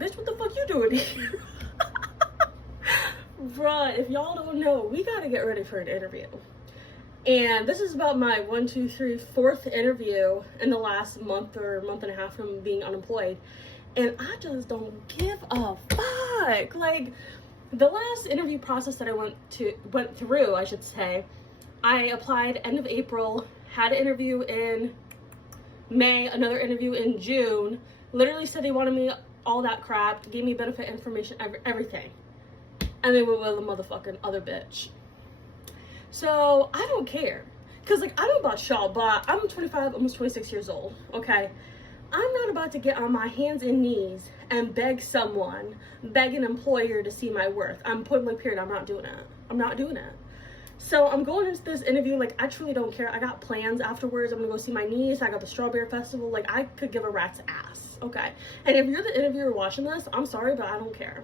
bitch, what the fuck you doing here? Bruh, if y'all don't know, we gotta get ready for an interview. And this is about my 4th interview in the last month or month and a half from being unemployed. And I just don't give a fuck. Like, the last interview process that I went through, I should say, I applied end of April, had an interview in May, another interview in June, literally said they wanted me, all that crap, gave me benefit information, everything. And they went with a motherfucking other bitch. So I don't care. Cause like, I don't know about y'all, but I'm 25, almost 26 years old, okay? I'm not about to get on my hands and knees and beg an employer to see my worth. I'm putting my period, I'm not doing it. I'm not doing it. So I'm going into this interview, like, I truly don't care. I got plans afterwards. I'm gonna go see my niece. I got the Strawberry Festival. Like, I could give a rat's ass, okay? And if you're the interviewer watching this, I'm sorry, but I don't care.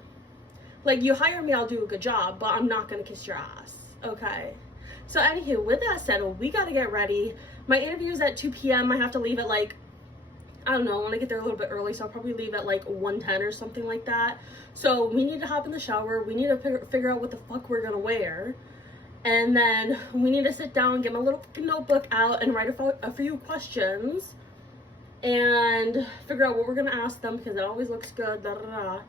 Like, you hire me, I'll do a good job, but I'm not gonna kiss your ass, okay? So anywho, with that said, we gotta get ready. My interview is at 2 p.m. I have to leave at like, I don't know, I want to get there a little bit early, so I'll probably leave at like 1:10 or something like that. So we need to hop in the shower. We need to figure out what the fuck we're gonna wear. And then we need to sit down, get my little notebook out and write a few questions and figure out what we're gonna ask them, because it always looks good, da da da.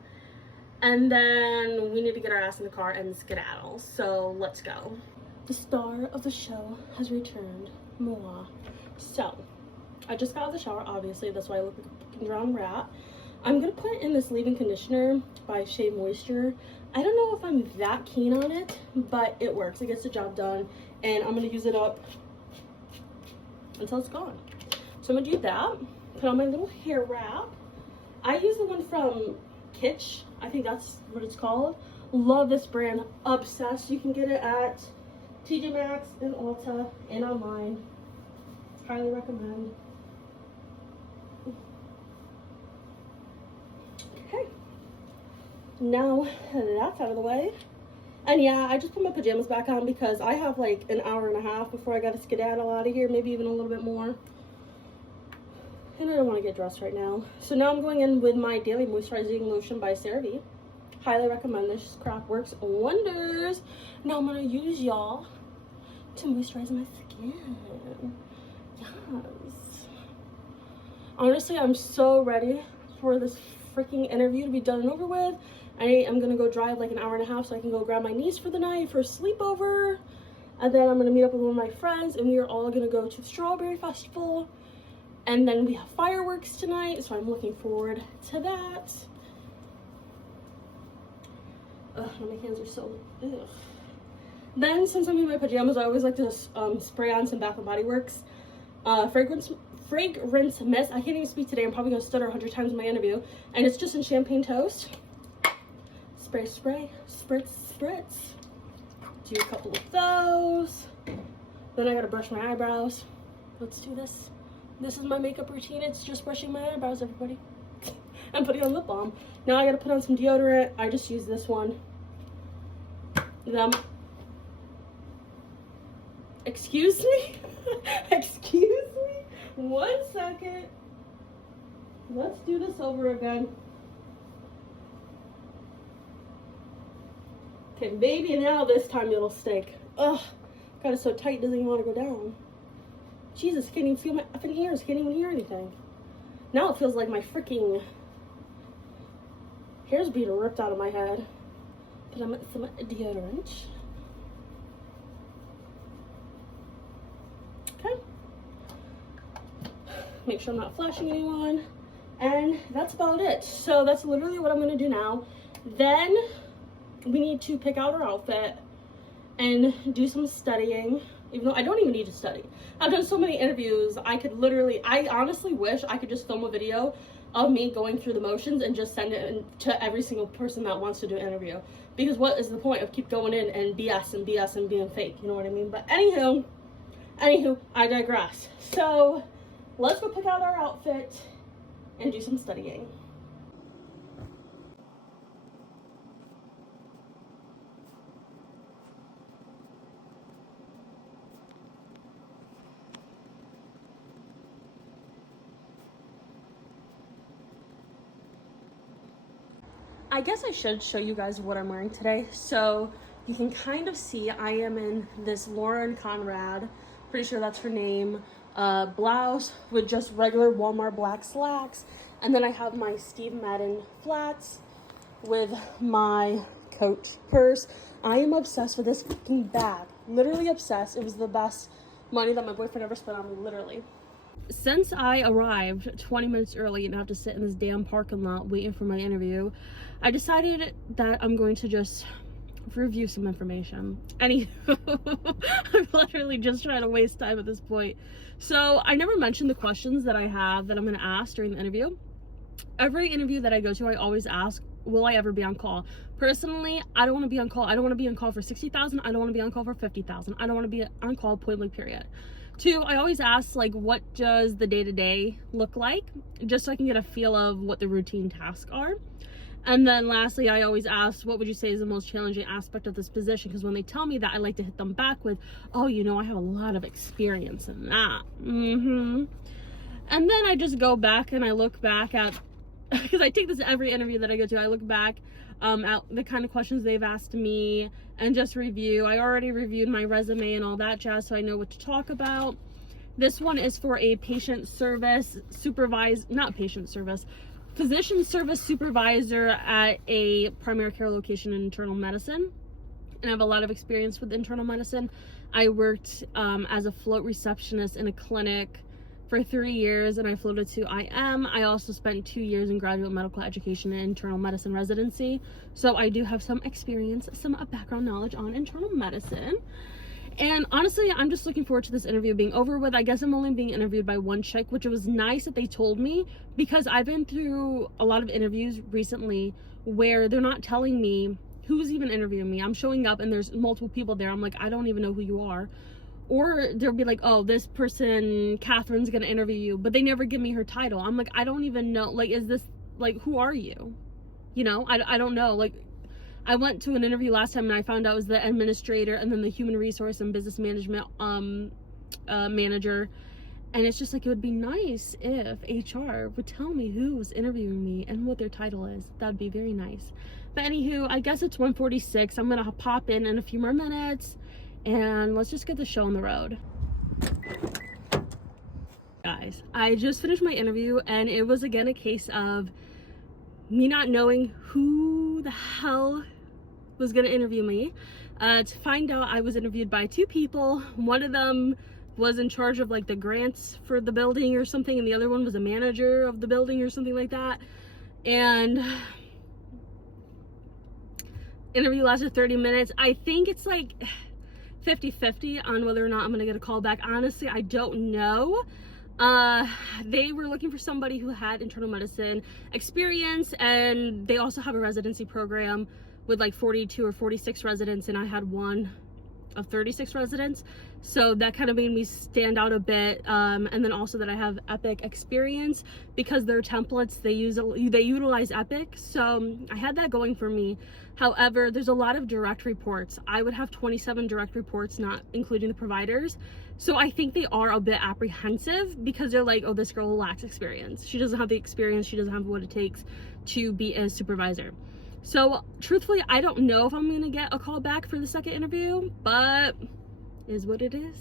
And then we need to get our ass in the car and skedaddle. So let's go. The star of the show has returned, moi. So I just got out of the shower, obviously, that's why I look like a fucking drowned rat. I'm gonna put in this leave-in conditioner by Shea Moisture. I don't know if I'm that keen on it, but it works. It gets the job done, and I'm gonna use it up until it's gone. So I'm gonna do that, put on my little hair wrap. I use the one from Kitsch, I think that's what it's called. Love this brand, obsessed. You can get it at TJ Maxx and Ulta and online. Highly recommend. Okay, now that's out of the way. And yeah, I just put my pajamas back on because I have like an hour and a half before I gotta skedaddle out of here, maybe even a little bit more. And I don't want to get dressed right now. So now I'm going in with my daily moisturizing lotion by CeraVe. Highly recommend this crap, works wonders. Now I'm gonna use y'all to moisturize my skin. Yes. Honestly, I'm so ready for this freaking interview to be done and over with. I am gonna go drive like an hour and a half so I can go grab my niece for the night for a sleepover. And then I'm gonna meet up with one of my friends and we are all gonna go to the Strawberry Festival. And then we have fireworks tonight, so I'm looking forward to that. Ugh, my hands are so, ugh. Then, since I'm in my pajamas, I always like to spray on some Bath & Body Works fragrance mist. I can't even speak today. I'm probably going to stutter 100 times in my interview. And it's just in champagne toast. Spray, spray, spritz, spritz. Do a couple of those. Then I got to brush my eyebrows. Let's do this. This is my makeup routine. It's just brushing my eyebrows, everybody. And putting on lip balm. Now I got to put on some deodorant. I just use this one. Excuse me? Excuse me? 1 second. Let's do this over again. Okay, baby, now this time it'll stick. Ugh, got it so tight, doesn't even want to go down. Jesus, can't even feel my effing ears, can't even hear anything. Now it feels like my freaking hair's being ripped out of my head. Put on some deodorant. Okay. Make sure I'm not flashing anyone. And that's about it. So that's literally what I'm gonna do now. Then we need to pick out our outfit and do some studying. Even though I don't even need to study. I've done so many interviews, I honestly wish I could just film a video of me going through the motions and just send it to every single person that wants to do an interview. Because what is the point of keep going in and BS and BS and being fake, you know what I mean? But anywho, I digress. So let's go pick out our outfit and do some studying. I guess I should show you guys what I'm wearing today. So you can kind of see I am in this Lauren Conrad, pretty sure that's her name, blouse with just regular Walmart black slacks. And then I have my Steve Madden flats with my Coach purse. I am obsessed with this fucking bag. Literally obsessed. It was the best money that my boyfriend ever spent on me, literally. Since I arrived 20 minutes early and have to sit in this damn parking lot waiting for my interview, I decided that I'm going to just review some information. Anywho, I'm literally just trying to waste time at this point. So I never mentioned the questions that I have that I'm going to ask during the interview. Every interview that I go to, I always ask, will I ever be on call? Personally, I don't want to be on call. I don't want to be on call for 60,000. I don't want to be on call for 50,000. I don't want to be on call point blank period. 2, I always ask, like, what does the day-to-day look like? Just so I can get a feel of what the routine tasks are. And then lastly, I always ask, what would you say is the most challenging aspect of this position? Because when they tell me that, I like to hit them back with, oh, you know, I have a lot of experience in that. And then I just go back and I look back at, because I take this every interview that I go to, I look back at the kind of questions they've asked me and just review. I already reviewed my resume and all that jazz, so I know what to talk about. This one is for a physician service supervisor at a primary care location in internal medicine. And I have a lot of experience with internal medicine. I worked as a float receptionist in a clinic for 3 years, and I floated to IM. I also spent 2 years in graduate medical education and internal medicine residency. So I do have some experience, some background knowledge on internal medicine. And honestly, I'm just looking forward to this interview being over with. I guess I'm only being interviewed by one chick, which it was nice that they told me, because I've been through a lot of interviews recently where they're not telling me who's even interviewing me. I'm showing up and there's multiple people there. I'm like, I don't even know who you are. Or they'll be like, oh, this person, Catherine's gonna interview you, but they never give me her title. I'm like, I don't even know, like, is this, like, who are you? You know, I don't know. Like, I went to an interview last time and I found out it was the administrator and then the human resource and business management manager. And it's just like, it would be nice if HR would tell me who was interviewing me and what their title is. That would be very nice. But anywho, I guess it's 1:46. I'm gonna pop in a few more minutes. And let's just get the show on the road. Guys, I just finished my interview and it was again a case of me not knowing who the hell was gonna interview me. To find out, I was interviewed by 2 people. One of them was in charge of like the grants for the building or something, and the other one was a manager of the building or something like that. And interview lasted 30 minutes. I think it's like 50-50 on whether or not I'm gonna get a call back. Honestly, I don't know. They were looking for somebody who had internal medicine experience, and they also have a residency program with like 42 or 46 residents, and I had one of 36 residents, so that kind of made me stand out a bit. And then also that I have Epic experience, because their templates, they utilize Epic, so I had that going for me. However, there's a lot of direct reports. I would have 27 direct reports, not including the providers. So I think they are a bit apprehensive because they're like, oh, this girl lacks experience. She doesn't have the experience. She doesn't have what it takes to be a supervisor. So truthfully, I don't know if I'm going to get a call back for the second interview, but is what it is.